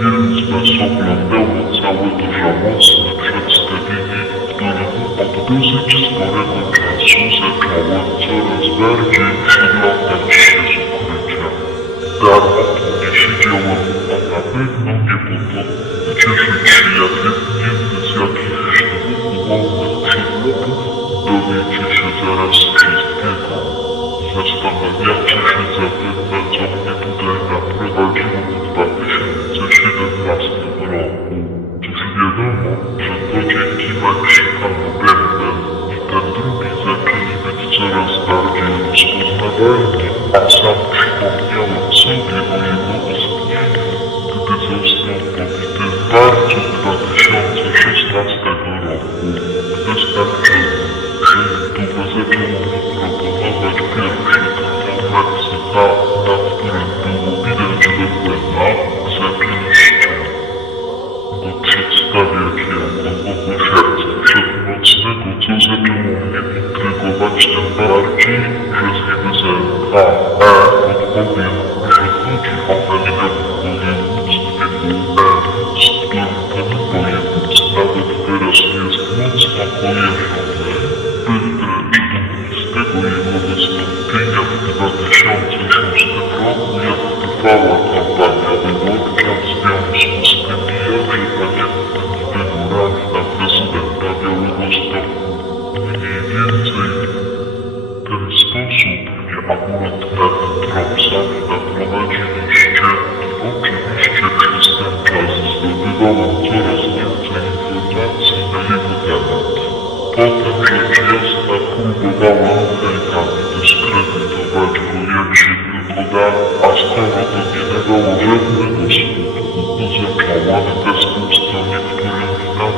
Wielu z nas oglądało całe to żałosne przedstawienie, które od dosyć sporego czasu zaczęło coraz bardziej przyglądać się z ukrycia. Tak Darmo tu nie siedziałem, a na pewno nie po to, 2016 roku wystarczy, że YouTube zaczęło mi proponować pierwszy kawałek syta, na którym było widać Robena, zaczęliście go przedstawiać jako kogoś jak przedmocnego, co zaczęło mnie intrygować tym bardziej,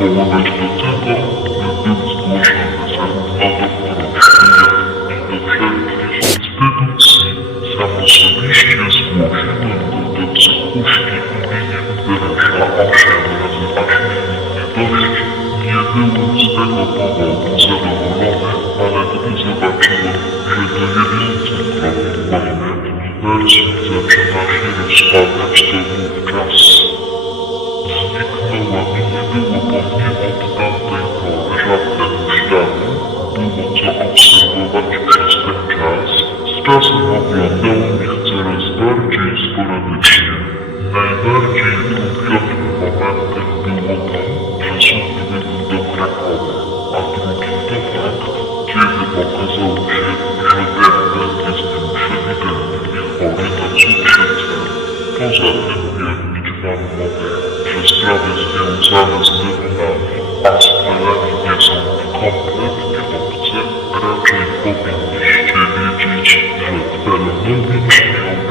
というような Czasem opłacało mi coraz bardziej sporadycznie. Najbardziej ulubionym momentem było to, że szedłem do Krakowa.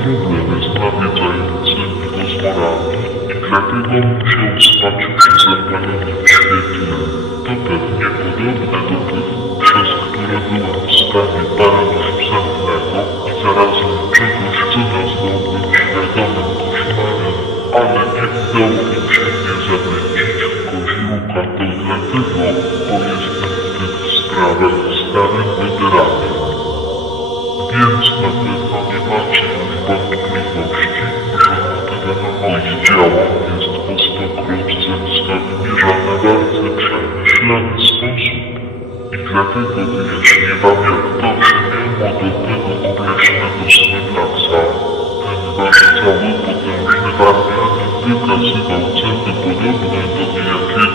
problemy z nawiedzającymi pozorami i dlatego musiał stać przy zapalonym świetle. To pewnie podobne do tych, przez które byłem w stanie paraliż i zarazem czegoś, co nazwałbym świadomym koszmarem, ale nie udało moich dziełach jest postokroć zamieszane bardzo przemyślany sposób i dlatego wyjaśnię wam, jak to się do tego obleśnego smenaksa. Ten wasz cały potężny wariat wykazywał cechy podobne do niejakiego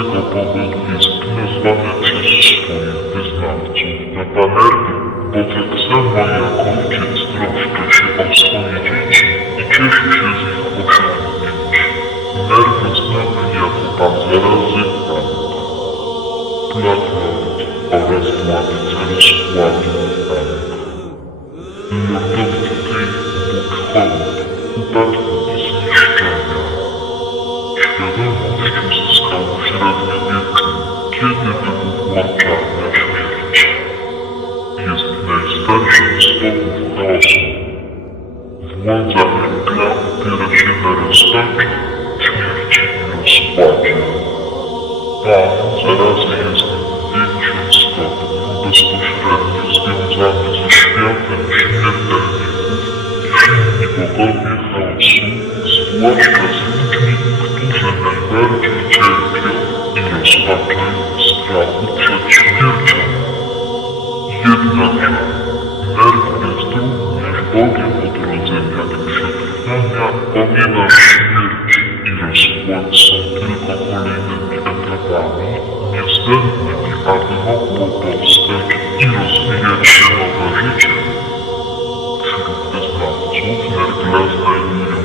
Dlaczego podłogi nazwany przez swoich wyznawców na banerdy, bo tak samo jak ojciec troszczy się o swoje dzieci i cieszy się z ich osiągnięć. Nerwy znany jako pan zarazy Frank, Platform oraz władcy rozkładu kiedy wybuchła czarna śmierć. Jest najstarszym z bogów chaosu. Władza Enkla opiera się na rozpaczy, śmierci i rozkładzie. Pan zarazy jest w większym stopniu bezpośrednio związany ze światem śmiertelników niż inni bogowie chaosu, zwłaszcza z ludźmi, którzy najbardziej i rozpaczają w strachu przed śmiercią. Jednakże nerw jest również Bogiem odrodzenia i przetrwania, ponieważ śmierć i rozkład są tylko kolejnymi etapami niezbędnymi, aby mogło powstać i rozwijać się nowe życie. Wśród wyznawców Nergla znajdują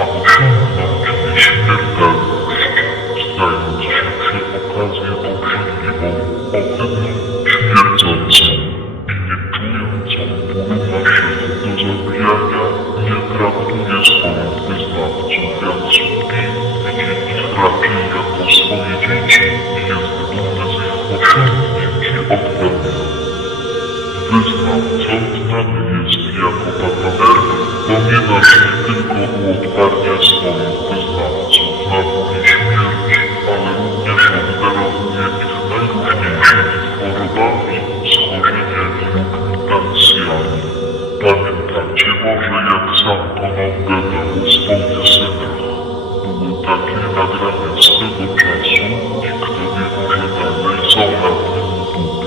osiągnąć nieśmiertelność, stając się przy okazji obrzydliwą, ohydną, śmierdzącą i nie czującą naszego do zabijania, nie traktuje swoich jak sługi, widzi raczej jako swoje dzieci i jest z ich jest jako patanerwy, swego czasu i kto wie może dalej są na YouTube.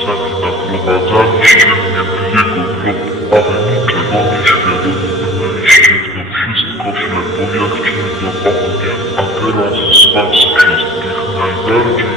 Sami naprowadzaliście mnie w jego trop, ale niczego nie świadomi byliście w to wszystko ślepo jak ciemno ognia, a teraz z was wszystkich najbardziej